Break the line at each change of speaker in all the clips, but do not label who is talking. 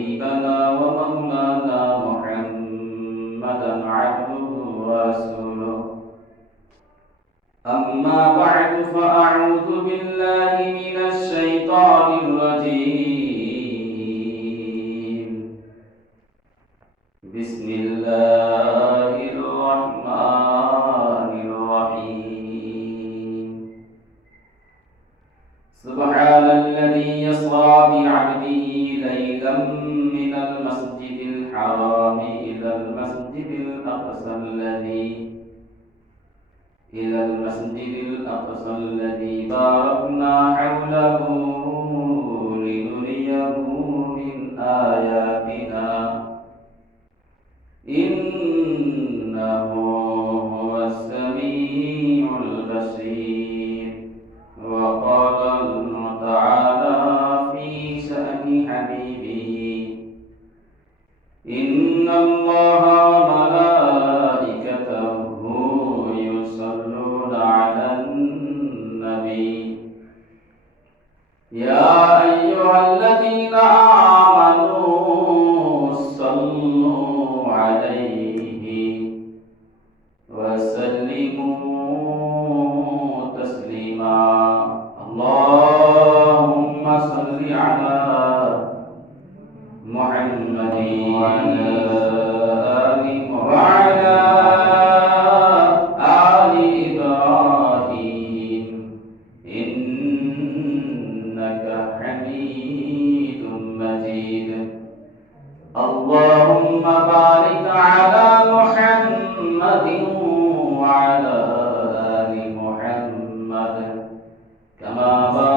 وحبيبنا ومولانا محمدا عبده ورسوله. أما بعد فأعوذ بالله من الشيطان الرجيم. بسم الله الرحمن الرحيم. سبحان الذي يسرى الأقصى Baba.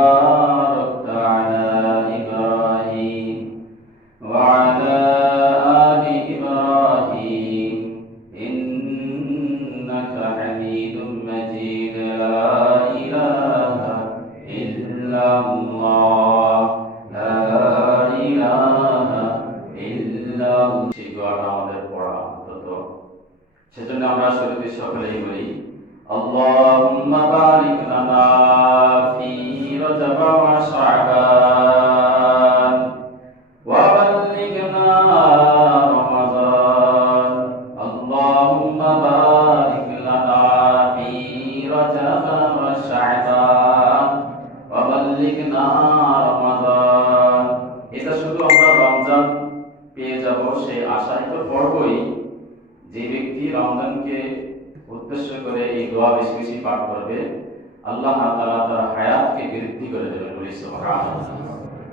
বৃদ্ধি করে দেবেন বলি সুবহানাল্লাহ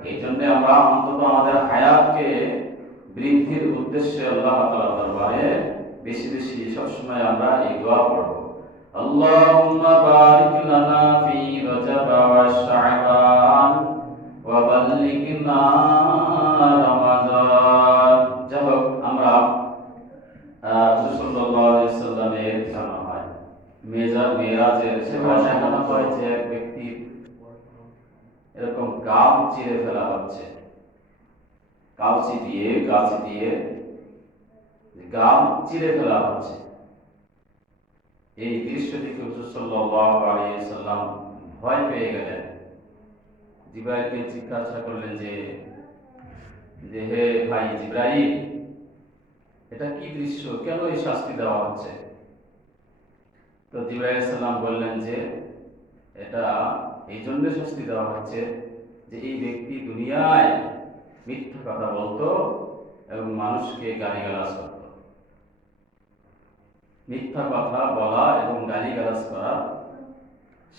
এই জন্য আমরা অন্তত আমাদের হায়াতকে বৃদ্ধির উদ্দেশ্যে আল্লাহ তাআলা দরবারে বেশি বেশি সবসময় আমরা এই দোয়া পড়ব اللهم بارك لنا في رجب وشعبان وبلغنا رمضان যাই হোক আমরা সাল্লামের জানা হয় মেজা মেরাজের সেবা দেখানো হয় যে এক ব্যক্তির এরকম গাম চিরে ফেলা হচ্ছে। কাউচি দিয়ে গাছ দিয়ে গাম চিরে ফেলা হচ্ছে। এই দৃশ্য দেখে সাল্লাম ভয় পেয়ে গেলেন। জিব্রাইলকে জিজ্ঞাসা করলেন যে যে হে ভাই জিব্রাইল, এটা কি দৃশ্য? কেন এই শাস্তি দেওয়া হচ্ছে? তো জিব্রাইল সাল্লাম বললেন যে এটা এই জন্য শাস্তি দেওয়া হচ্ছে যে এই ব্যক্তি দুনিয়ায় মিথ্যা কথা বলতো এবং মানুষকে গালিগালাজ করত। মিথ্যা কথা বলা এবং গালিগালাজ করা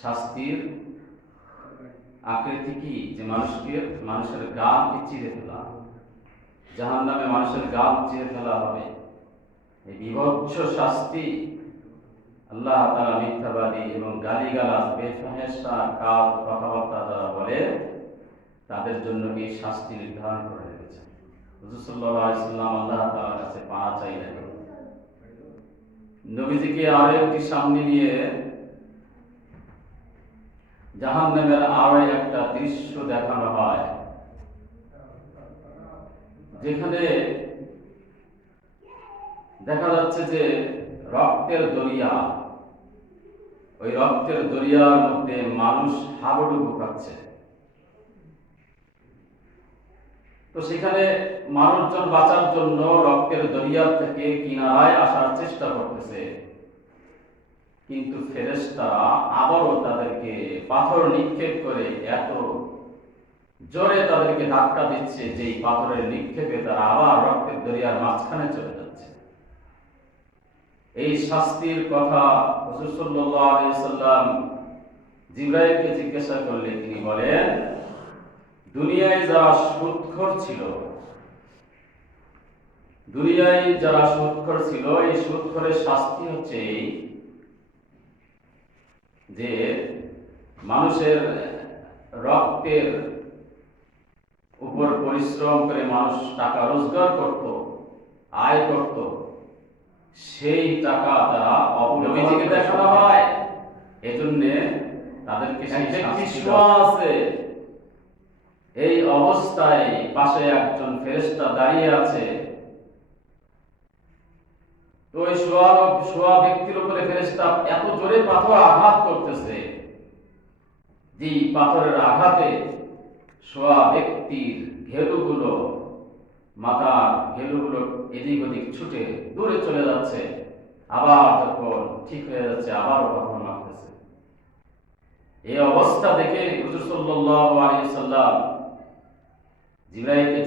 শাস্তির আকৃতি কি? যে মানুষকে, মানুষের গানকে চিরে ফেলা। জাহান নামে মানুষের গান চিরে ফেলা হবে। এই বিভৎস শাস্তি আল্লাহ তারা মিথ্যাবাদী এবং গালিগালাজ বেফাহেসা কথাবার্তা যারা বলে, তাদের জন্য এই শাস্তি নির্ধারণ করে রেখেছেন হুজুর সাল্লাল্লাহু আল্লাহ তাআলার কাছে চাইলেন। নবীজিকে আরও একটি সামনে নিয়ে জাহান্নামের আরও একটা দৃশ্য দেখানো হয়। যেখানে দেখা যাচ্ছে যে রক্তের দরিয়া ওই রক্তের দরিয়ার মধ্যে মানুষ হাবুডুবু খাচ্ছে। তো সেখানে মানুষজন বাঁচার জন্য রক্তের দরিয়া থেকে কিনারায় আসার চেষ্টা করতেছে। কিন্তু ফেরেশতারা আবারও তাদেরকে পাথর নিক্ষেপ করে এত জোরে তাদেরকে ধাক্কা দিচ্ছে যে পাথরের নিক্ষেপে তারা আবার রক্তের দরিয়ার মাঝখানে চলে যাচ্ছে। এই শাস্তির কথা সাল্লাম জিব্রাইলকে জিজ্ঞাসা করলে তিনি বলেন, দুনিয়ায় যারা সুদখোর ছিল, দুনিয়ায় যারা সুদখোর ছিল, এই সুদখোরের শাস্তি হচ্ছে এই যে মানুষের রক্তের উপর পরিশ্রম করে মানুষ টাকা রোজগার করত, আয় করত সেই টাকা তারা অপনবীজিকে দেখানো হয়। এজন্য তাদেরকে আছে। এই অবস্থায় পাশে একজন ফেরেশতা দাঁড়িয়ে আছে। ওই শোয়া শোয়া ব্যক্তির উপরে ফেরেশতা এত জোরে পাথর আঘাত করতেছে যে পাথরের আঘাতে শোয়া ব্যক্তির ঘেলুগুলো মাথার ঘেলুগুলো এদিক ওদিক ছুটে দূরে চলে যাচ্ছে। আবার যখন ঠিক হয়ে যাচ্ছে, আবারও পাথর মারতেছে এই অবস্থা দেখে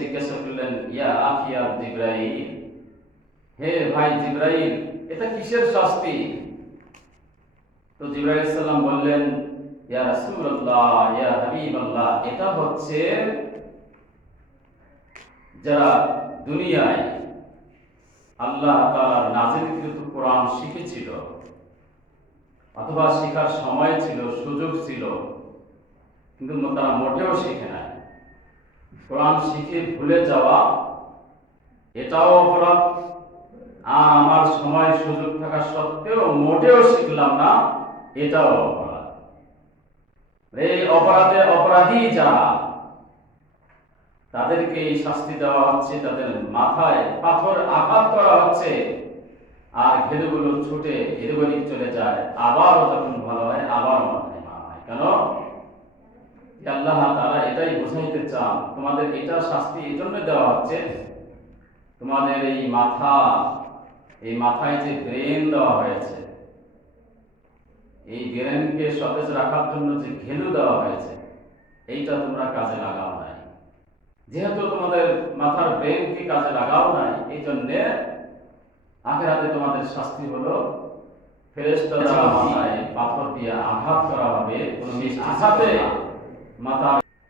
জিজ্ঞাসা করলেন, ইয়া আখিয়া জিব্রাইল? হে ভাই জিব্রাইল, এটা কিসের শাস্তি? তো জিব্রাইল সাল্লাম বললেন, ইয়া রাসূলুল্লাহ, ইয়া হাবিবাল্লাহ, এটা হচ্ছে যারা দুনিয়ায় আল্লাহ তাআলার নাজিলকৃত কোরআন শিখেছিল অথবা শেখার সময় ছিল, সুযোগ ছিল, কিন্তু তারা মোটেও শিখে নাই। কোরআন শিখে ভুলে যাওয়া, এটাও অপরাধ। আর আমার সময়, সুযোগ থাকা সত্ত্বেও মোটেও শিখলাম না, এটাও অপরাধ। এই অপরাধে অপরাধী যারা তাদেরকে এই শাস্তি দেওয়া হচ্ছে, তাদের মাথায় পাথর আঘাত করা হচ্ছে। আর ঘেলুগুলো ছুটে এদিক চলে যায়। আবারও যখন ভালো হয় হয়। কেন? আল্লাহ তারা এটাই বোঝাইতে চান, তোমাদের এটা শাস্তি এই জন্য দেওয়া হচ্ছে। তোমাদের এই মাথা, এই মাথায় যে ব্রেন দেওয়া হয়েছে, এই ব্রেনকে সতেজ রাখার জন্য যে ঘেলু দেওয়া হয়েছে, এইটা তোমরা কাজে লাগাও নাই যেহেতু তোমাদের মাথার ব্রেনকে কাজে লাগাও নাই এই জন্যে আখেরাতে তোমাদের শাস্তি হলো মাথায় পাথর দিয়ে আঘাত করা হবে আঘাতে মাথা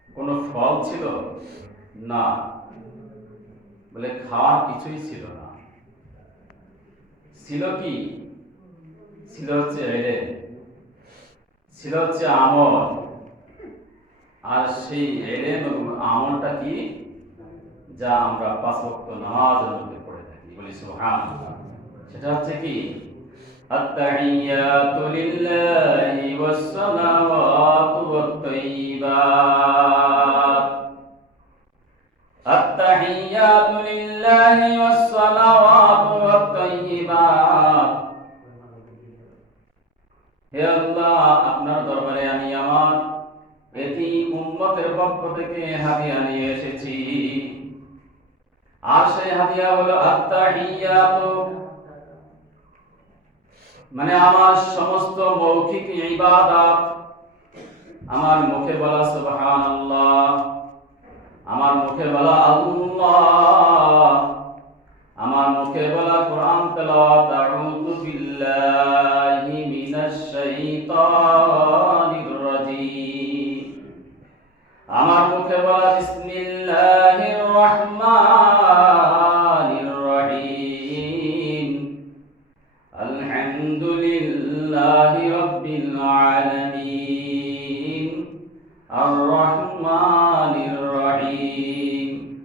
কোনো ফল ছিল? না। বলে খাওয়ার কিছুই ছিল না। ছিল কি? ছিল হচ্ছে ছিল হচ্ছে আমল। আর সেই এলেম এবং আমলটা কি যা আমরা পাঁচ ওয়াক্ত নামাজের মধ্যে পড়ে থাকি বলি সুবহানাল্লাহ সেটা হচ্ছে কি التحيات لله والصلوات উম্মতের পক্ষ থেকে হাদিয়া নিয়ে এসেছি। আর সেই হাদিয়া হলো আত্তাহিয়াতু। মানে আমার সমস্ত মৌখিক ইবাদত। আমার মুখে বলা সুবহানাল্লাহ, আমার মুখে বলা আল্লাহ, আমার মুখে বলা কোরআন তেলাওয়াত, আউযু বিল্লাহি মিনাশ শাইতানির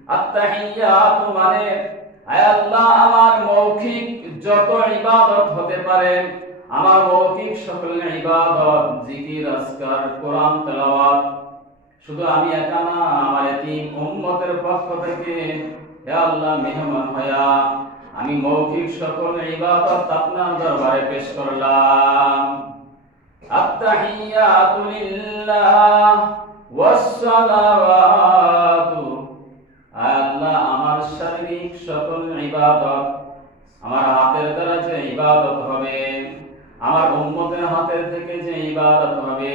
আত্তাহিয়াতু মানে আল্লাহ, আমার মৌখিক যত ইবাদত হতে পারে, আমার মৌখিক সকল ইবাদত, জিকির, আজকার, কোরআন, তেলাওয়াত শুধু আমি একা না, আমার এতিম উম্মতের পক্ষ থেকে হে আল্লাহ মেহমান হয়া আমি মৌখিক সকল ইবাদত আপনার দরবারে পেশ করলাম। আত্তাহিয়াতু লিল্লাহ ওয়াসসালাওয়াতু। সকল ইবাদত আমার হাতের দ্বারা যে ইবাদত হবে, আমার উম্মতের হাতের থেকে যে ইবাদত হবে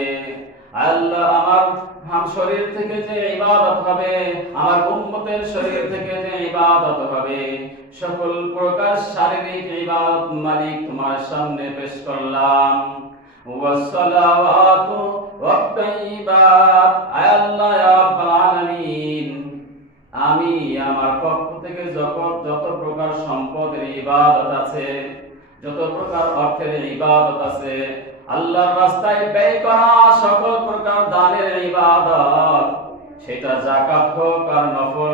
আল্লাহ আমার হাম শরীর থেকে যে ইবাদত হবে, আমার উম্মতের শরীর থেকে যে ইবাদত হবে, সকল প্রকার শারীরিক ইবাদত মালিক তোমার সামনে পেশ করলাম। ওয়াসসালাওয়াতু ওয়াত আল্লাহ ইয়া আমি আমার পক্ষ থেকে যত যত প্রকার সম্পদের ইবাদত আছে, যত প্রকার অর্থের ইবাদত আছে আল্লাহর রাস্তায় ব্যয় করা সকল প্রকার দানের ইবাদত। সেটা জাকাত হোক আর নফল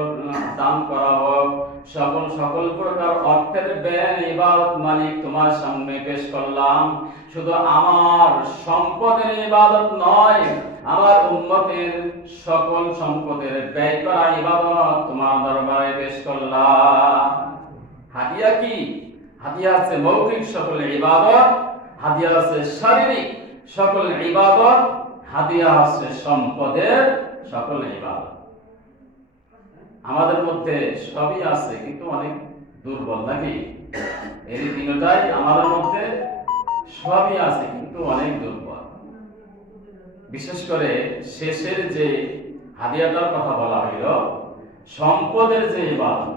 দান করা হোক, সকল সকল প্রকার অর্থের ব্যয় ইবাদত মালিক তোমার সামনে পেশ করলাম। শুধু আমার সম্পদের ইবাদত নয়, আমার উম্মতের সকল সম্পদের ব্যয় করা ইবাদত তোমার দরবারে পেশ করলাম। হাদিয়া কি? হাদিয়া আছে মৌখিক সকল ইবাদত। হাদিয়া আছে শারীরিক, সকল ইবাদত হাদিয়া আছে সম্পদের সকল ইবাদত। আমাদের মধ্যে সবই আছে, কিন্তু অনেক দুর্বল নাকি? এই তিনটাই আমাদের মধ্যে সবই আছে, কিন্তু অনেক দুর্বল। বিশেষ করে শেষের যে হাদিয়াটার কথা বলা হইল, সম্পদের যে ইবাদত,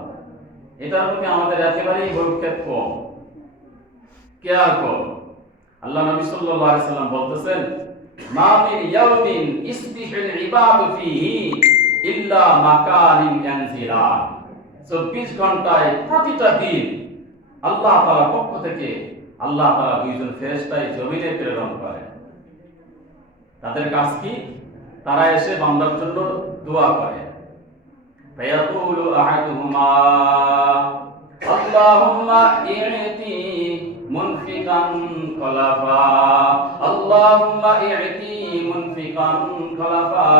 এটার প্রতি আমাদের একেবারেই ভবিষ্যৎ কম। কেয়ার কম? আল্লাহ নবী সাল্লাল্লাহু আলাইহি সাল্লাম বলতেছেন, মা মিন ইয়াউমিন ফিহি ইল্লা মাকানিন ইয়ানজিরা 24 ঘন্টায় প্রতিটা দিন আল্লাহ তাআলা পক্ষ থেকে আল্লাহ তাআলা দুইজন ফেরেশতায় জমিনে প্রেরণ করে। তাদের কাজ কি? তারা এসে বান্দার জন্য দোয়া করে। ফায়াকুলু আহাদুহুমা, আল্লাহুম্মা منفقا خلفا اللهم اعطي منفقا خلفا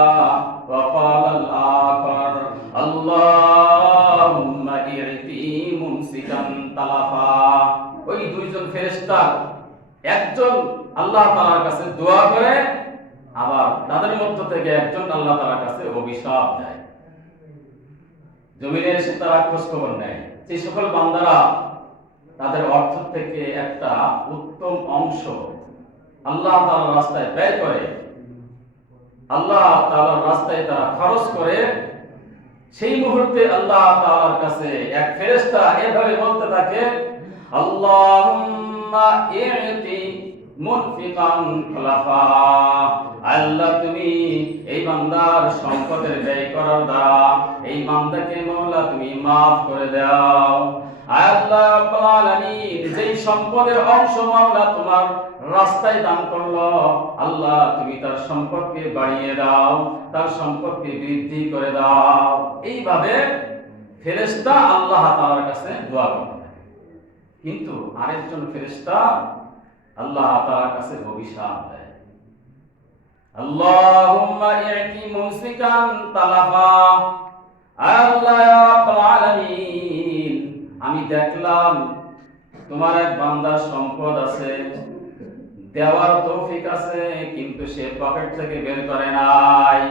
وقال الآخر اللهم اعطي ممسكا تلفا ওই দুইজন ফেরেশতা একজন আল্লাহ তাআলার কাছে দোয়া করে আবার তাদের মধ্য থেকে একজন আল্লাহ তাআলার কাছে অভিশাপ দেয় জমিনে এসে তারা খোঁজ খবর নেয় সেই সকল বান্দারা তাদের অর্থ থেকে একটা উত্তম অংশ আল্লাহ তাআলার রাস্তায় ব্যয় করে। আল্লাহ তাআলার রাস্তায় তারা খরচ করে। সেই মুহূর্তে আল্লাহ তাআলার কাছে এক ফেরেশতা এভাবে বলতে থাকে আল্লাহ, তুমি এই বান্দার সম্পদের ব্যয় করার দ্বারা, এই বান্দাকে মওলা তুমি maaf করে দাও। আল্লাহ রাব্বুল আলামিন, যেই সম্পদের অংশ মাওলা তোমার রাস্তায় দান করল, আল্লাহ তুমি তার সম্পদকে বাড়িয়ে দাও, তার সম্পদকে বৃদ্ধি করে দাও। এইভাবে ফেরেশতা আল্লাহ তাআলার কাছে দোয়া করতে কিন্তু আরেকজন ফেরেশতা আল্লাহ তাআলার কাছে অভিশাপ দেয়। আল্লাহুম্মা ইতি মুমসিকান তালাফা। আল্লাহ রাব্বুল আলামিন। আমি দেখলাম তোমার এক বান্দার সম্পদ আছে দেওয়ার তৌফিক আছে কিন্তু সে পকেট থেকে বের করে নাই।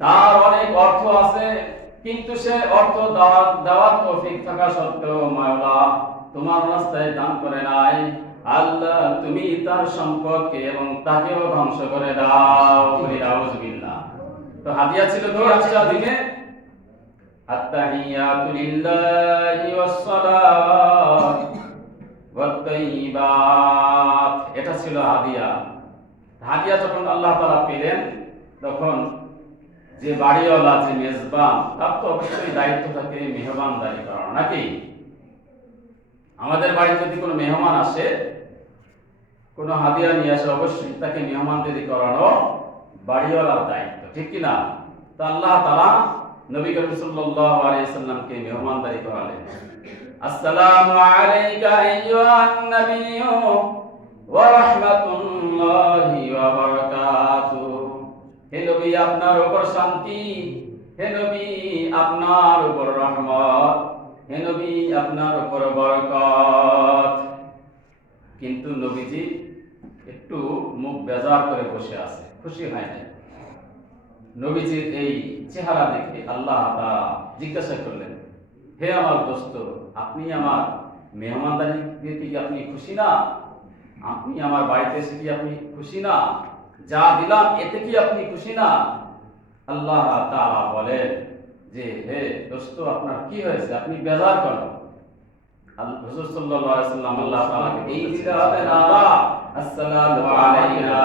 তার অনেক অর্থ আছে কিন্তু সে অর্থ দেওয়ার দেওয়ার তৌফিক থাকা সত্ত্বেও মাওলা তোমার রাস্তায় দান করে নাই। আল্লাহ তুমি তার সম্পদকে এবং তাকেও ধ্বংস করে দাও। তো হাদিয়া ছিল তো আজকে দিনে التحيات لله والصلاة والطيبات এটা ছিল হাদিয়া হাদিয়া যখন আল্লাহ তাআলা পেলেন তখন যে বাড়িওয়ালা যে মেজবান তার তো অবশ্যই দায়িত্ব থাকে মেহমানদারি করানো নাকি আমাদের বাড়িতে যদি কোনো মেহমান আসে কোনো হাদিয়া নিয়ে আসে অবশ্যই তাকে মেহমানদারি করানো বাড়িওয়ালার দায়িত্ব ঠিক কি না তা আল্লাহ তাআলা নবী করিম সাল্লাল্লাহু আলাইহি সাল্লামকে মেহমানদারি করালেন। আসসালামু আলাইকা আইয়ুহান নাবিয়্যু ওয়া রাহমাতুল্লাহি ওয়া বারাকাতুহু হে নবী, আপনার উপর শান্তি। হে নবী, আপনার উপর রহমত। হে নবী, আপনার উপর বরকত। কিন্তু নবীজি একটু মুখ বেজার করে বসে আছে, খুশি হয় না নবীজির এই চেহারা দেখে আল্লাহ জিজ্ঞাসা করলেন, হে আমার দোস্ত, আপনি আমার মেহমানদারি কি আপনি খুশি না? আপনি আমার বাড়িতে এসে কি আপনি খুশি না? যা দিলাম, এতে কি আপনি খুশি না? আল্লাহ তাআলা বলেন যে, হে দোস্ত, আপনার কি হয়েছে? আপনি বেজার কেন? আল- হুজুর সাল্লাল্লাহু আলাইহি সাল্লাম আল্লাহ তাআলাকে এই হবে না আসসালামু আলাইনা